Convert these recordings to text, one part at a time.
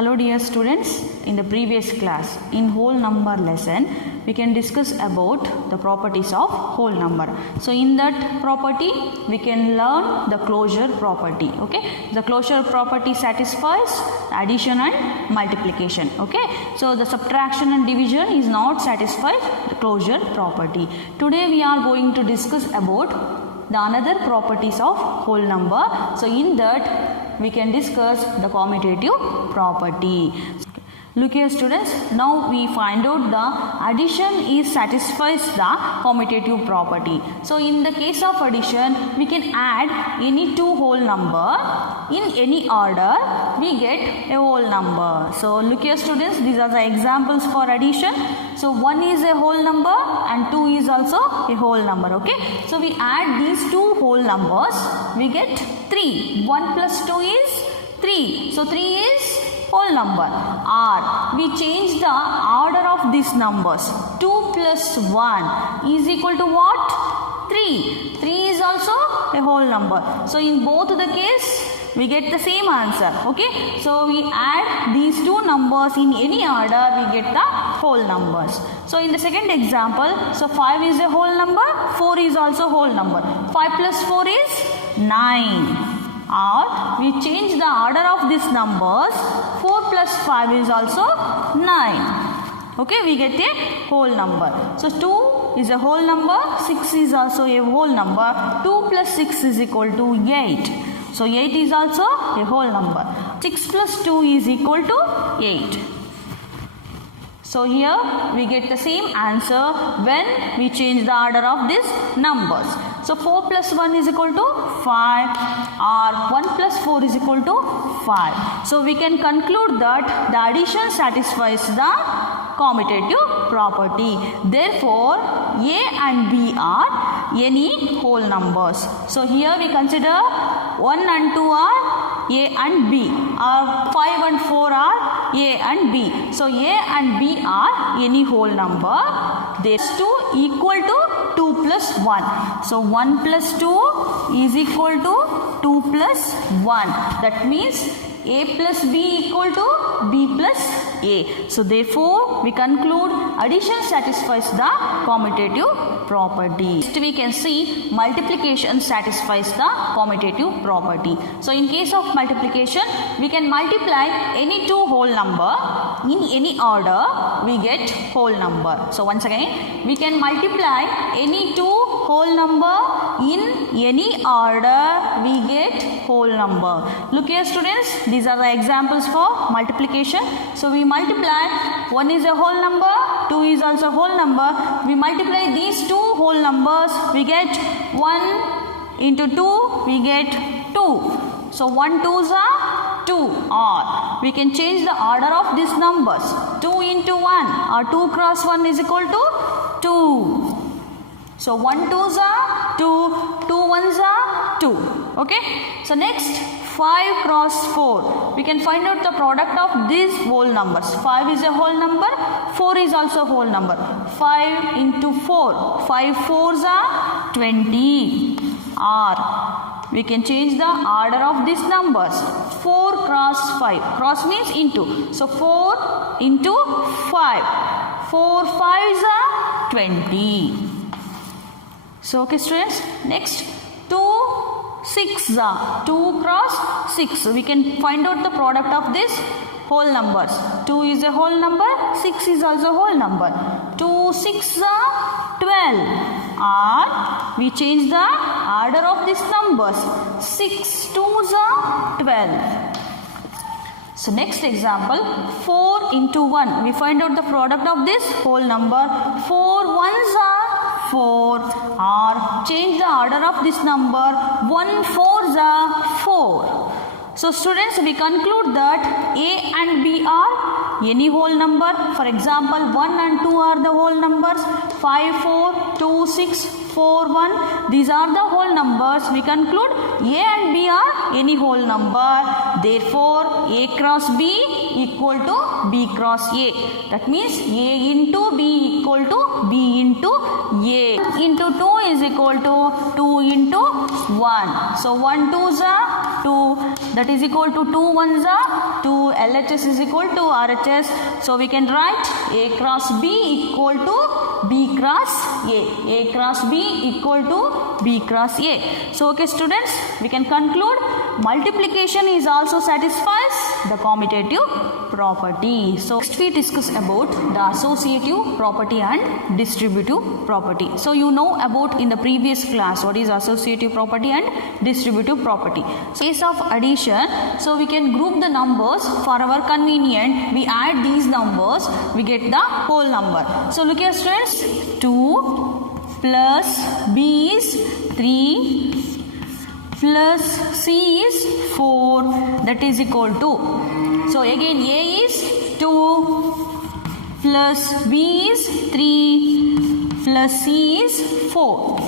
Hello dear students, in the previous class in whole number lesson we can discuss about the properties of whole number. So in that property we can learn the closure property. Okay, the closure property satisfies addition and multiplication. Okay, so the subtraction and division is not satisfied the closure property. Today we are going to discuss about the another properties of whole number. So in that we can discuss the commutative property. Look here students, now we find out the addition is satisfies the commutative property. So in the case of addition, we can add any two whole number in any order, we get a whole number. So look here students, these are the examples for addition. So 1 is a whole number and 2 is also a whole number. Okay, so we add these two whole numbers, we get 3. 1 plus 2 is 3. So 3 is whole number. Or we change the order of these numbers. 2 plus 1 is equal to what? 3. 3 is also a whole number. So in both the case we get the same answer. Okay, so we add these two numbers in any order, we get the whole numbers. So in the second example, so 5 is a whole number, 4 is also whole number. 5 plus 4 is 9. Or we change the order of these numbers, 4 plus 5 is also 9. Okay, we get a whole number. So 2 is a whole number, 6 is also a whole number, 2 plus 6 is equal to 8. So 8 is also a whole number. 6 plus 2 is equal to 8. So here we get the same answer when we change the order of these numbers. So 4 plus 1 is equal to 5 or 1 plus 4 is equal to 5. So we can conclude that the addition satisfies the commutative property. Therefore, A and B are any whole numbers. So here we consider 1 and 2 are A and B, or 5 and 4 are A and B. So A and B are any whole number. These two equal to 2 plus 1. So 1 plus 2 is equal to 2 plus 1. That means A plus B equal to B plus A. So therefore we conclude addition satisfies the commutative property. Next we can see multiplication satisfies the commutative property. So in case of multiplication, we can multiply any two whole number in any order, we get whole number. So once again, we can multiply any two whole number in any order, we get whole number. Look here students, these are the examples for multiplication. So we multiply, 1 is a whole number, 2 is also a whole number. We multiply these two whole numbers, we get 1 into 2, we get 2. So 1 2s are 2, or we can change the order of these numbers. 2 into 1 or 2 cross 1 is equal to 2. So 1 2s are 2, 2 1s are 2. Okay. So next 5 cross 4. We can find out the product of these whole numbers. 5 is a whole number, 4 is also a whole number. 5 into 4. 5 4s are 20. Or we can change the order of these numbers. 4 cross 5. Cross means into. So 4 into 5. 4 5s are 20. So okay students, next 2 6 are 2 cross 6. We can find out the product of this whole numbers. 2 is a whole number, 6 is also a whole number. 2 6 are 12. Or we change the order of these numbers. 6 2s are 12. So next example, 4 into 1. We find out the product of this whole number. 4 1s are 4, or change the order of this number. 1 4s are 4. So students, we conclude that A and B are any whole number. For example, 1 and 2 are the whole numbers. 5 4, 2 6, 4 1. These are the whole numbers. We conclude A and B are any whole number. Therefore, A cross B equal to B cross A. That means A into B equal to B into A. Into 2 is equal to 2 into 1. So 1 2s are 2, that is equal to 2 ones are 2, LHS is equal to RHS. So we can write A cross B equal to B cross A cross B equal to B cross A. So okay students, we can conclude multiplication is also satisfies the commutative property. So next we discuss about the associative property and distributive property. So you know about in the previous class what is associative property and distributive property. So case of addition, so we can group the numbers for our convenient. We add these numbers, we get the whole number. So look here students, 2 plus B is 3 plus C is 4, that is equal to, so again A is 2 plus B is 3 plus C is 4.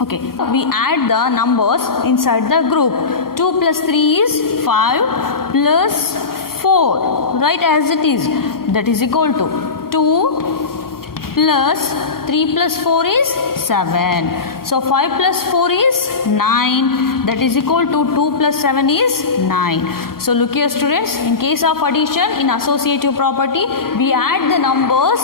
Okay, we add the numbers inside the group. 2 plus 3 is 5 plus 4, right, as it is, that is equal to 2 plus 3 plus 4 is 7. So 5 plus 4 is 9, that is equal to 2 plus 7 is 9. So look here students, in case of addition in associative property, we add the numbers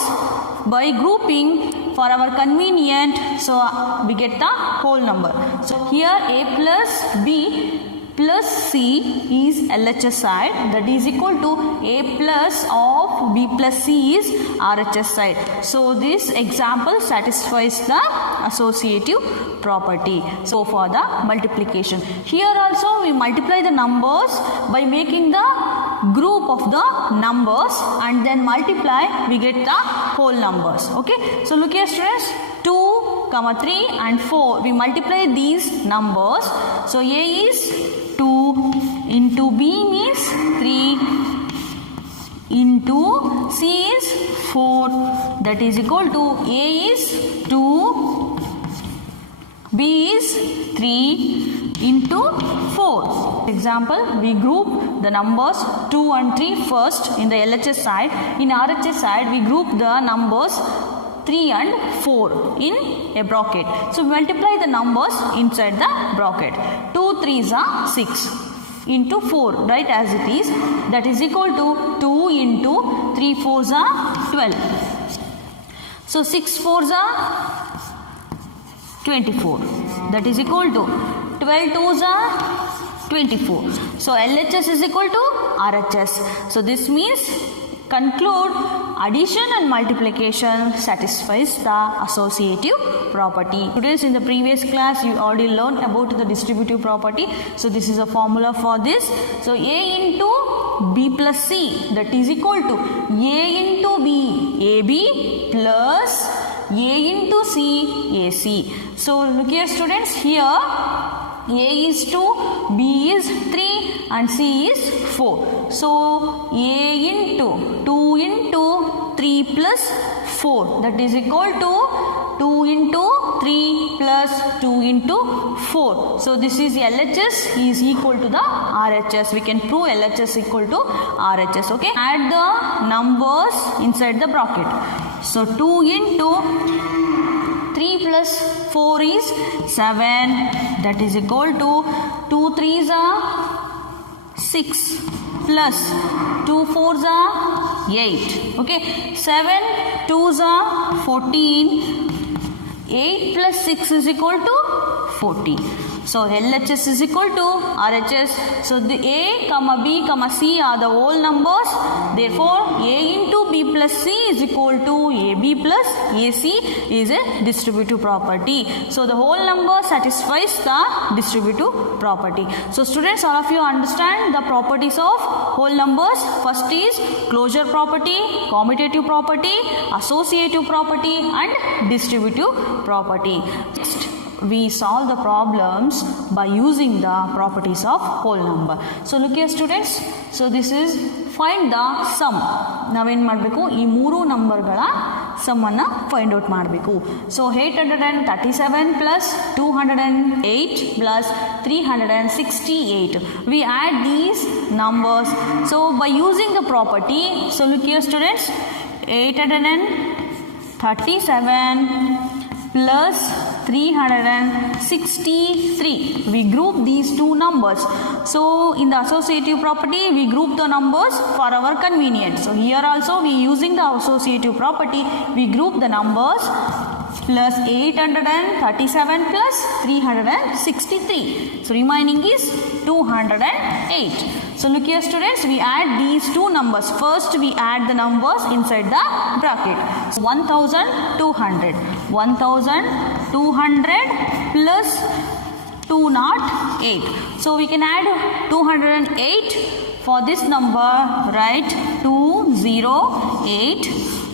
by grouping for our convenient, so we get the whole number. So here A plus B plus C is LHS side, that is equal to A plus of B plus C is RHS side. So this example satisfies the associative property. So for the multiplication, here also we multiply the numbers by making the group of the numbers and then multiply, we get the whole numbers. Okay, so look here students, 2, 3 and 4, we multiply these numbers. So A is 2 into B means 3 into C is 4, that is equal to A is 2, B is 3 into 4. Example, we group the numbers 2 and 3 first in the LHS side. In RHS side, we group the numbers 3 and 4 in a bracket. So multiply the numbers inside the bracket. 2 3s are 6 into 4, right, as it is, that is equal to 2 into 3 4s are 12. So 6 4s are 24, that is equal to 12 2s are 24. So LHS is equal to RHS. So this means conclude addition and multiplication satisfies the associative property. Students, in the previous class you already learned about the distributive property. So this is a formula for this. So A into B plus C, that is equal to A into B, AB plus A into C, AC. So look here students, here A is 2, B is 3 and C is 4. So A into 2 into 3 plus 4, that is equal to 2 into 3 plus 2 into 4. So this is LHS is equal to the RHS. We can prove LHS equal to RHS. Okay, add the numbers inside the bracket. So 2 into 3 plus 4 is 7, that is equal to 2 3s are 6 plus 2 4s are 8. Okay, 7 2s are 14, 8 plus 6 is equal to 40. So LHS is equal to RHS. So the A, B, C are the whole numbers. Therefore, A into B plus C is equal to AB plus AC is a distributive property. So the whole number satisfies the distributive property. So students, all of you understand the properties of whole numbers. First is closure property, commutative property, associative property and distributive property. Next, we solve the problems by using the properties of whole number. So look here students, so this is find the sum. ನಾವೇನು ಮಾಡಬೇಕು, ಈ ಮೂರು ನಂಬರ್ಗಳ ಸಮ್ಮನ್ನು find out ಮಾಡಬೇಕು. So 837 plus 208 plus 368. We add these numbers. So by using the property, so look here students, 837 plus 363. We group these two numbers. So in the associative property, we group the numbers for our convenience. So here also we using the associative property, we group the numbers plus 837 plus 363. So remaining is 208. So look here students, we add these two numbers. First we add the numbers inside the bracket. So 1200. 1200 plus 208. So we can add 208 for this number, right? 208.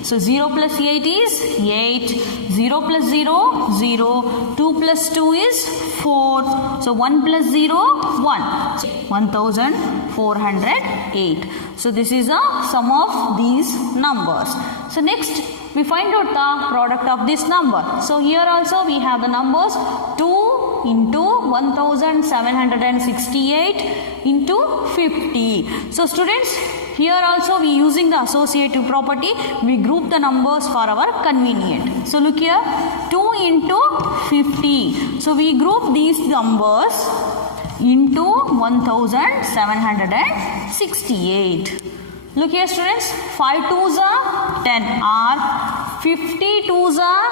So 0 plus 8 is 8. 0 plus 0, 0. 2 plus 2 is 4. So 1 plus 0, 1. So 1408. So this is the sum of these numbers. So next we find out the product of this number. So here also we have the numbers 2 into 1768 into 50. So students, here also we using the associative property, we group the numbers for our convenience. So look here, 2 into 50. So we group these numbers into 1768. Look here students, 5 2s are 10 or 50 2s are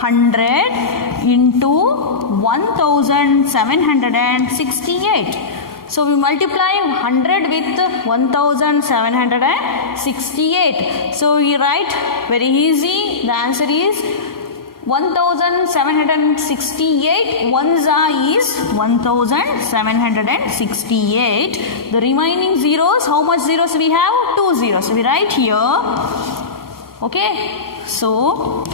100 into 1768. So we multiply 100 with 1768. So we write very easy, the answer is 1768 1s is 1768. The remaining zeros, how much zeros we have? 2 zeros. So we write here. Okay. So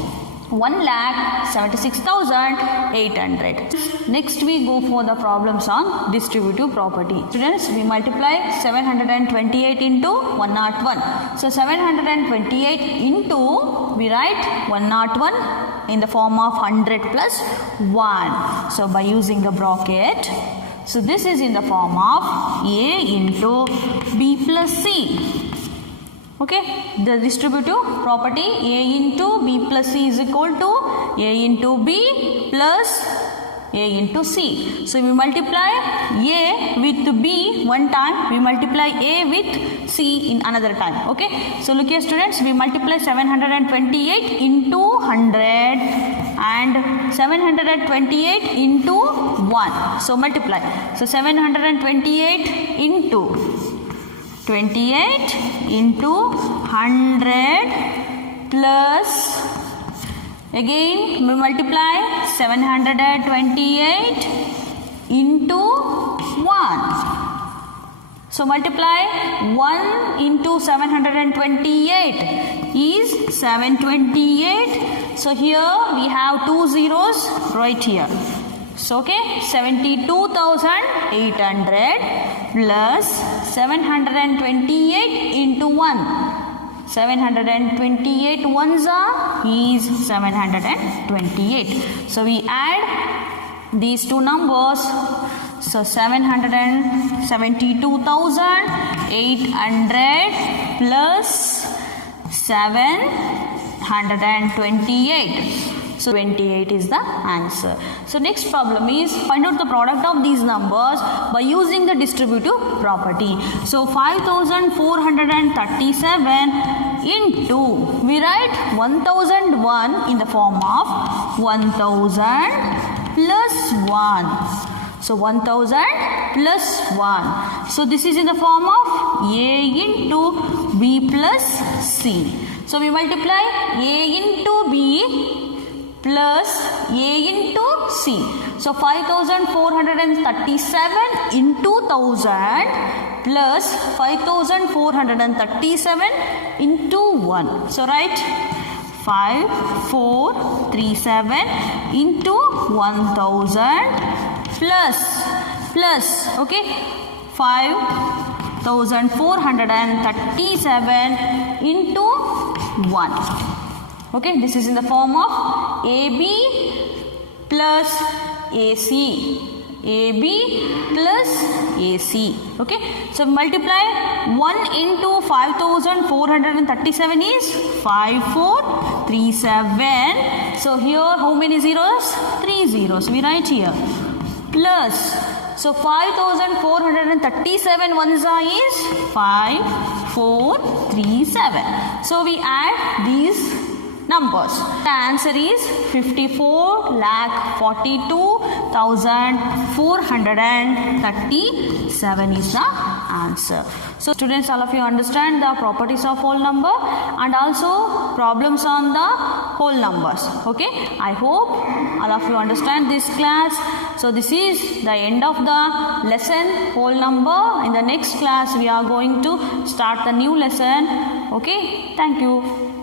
1,76,800. Next we go for the problems on distributive property. Students, we multiply 728 into 101. So 728 into, we write 101 in the form of 100 plus 1. So by using the bracket, so this is in the form of A into B plus C. Okay, the distributive property A into B plus C is equal to A into B plus A into C. So we multiply A with B one time, we multiply A with C in another time. Okay, so look here students, we multiply 728 into 100 and 728 into 1. So multiply. So 728 into 28 into 100 plus, again we multiply 728 into 1. So multiply 1 into 728 is 728. So here we have 2 zeros right here. So okay, 72,800 plus 728 into 1. 728 ones is 728. So we add these two numbers. So 772,800 plus 728. So 28 is the answer. So next problem is find out the product of these numbers by using the distributive property. So 5437 into, we write 1001 in the form of 1000 plus 1. So 1000 plus 1. So this is in the form of A into B plus C. So we multiply A into B plus A into C. So 5437 into 1000 plus 5437 into 1. So write 5437 into 1000 plus okay 5437 into 1. Okay, this is in the form of AB plus AC. AB plus AC. Okay, so multiply 1 into 5437 is 5437. So here how many zeros? 3 zeros. We write here plus. So 5437 ones are is 5437. So we add these numbers. The answer is 54,42,437 is the answer. So students, all of you understand the properties of whole number and also problems on the whole numbers. Okay, I hope all of you understand this class. So this is the end of the lesson whole number. In the next class we are going to start the new lesson. Okay, thank you.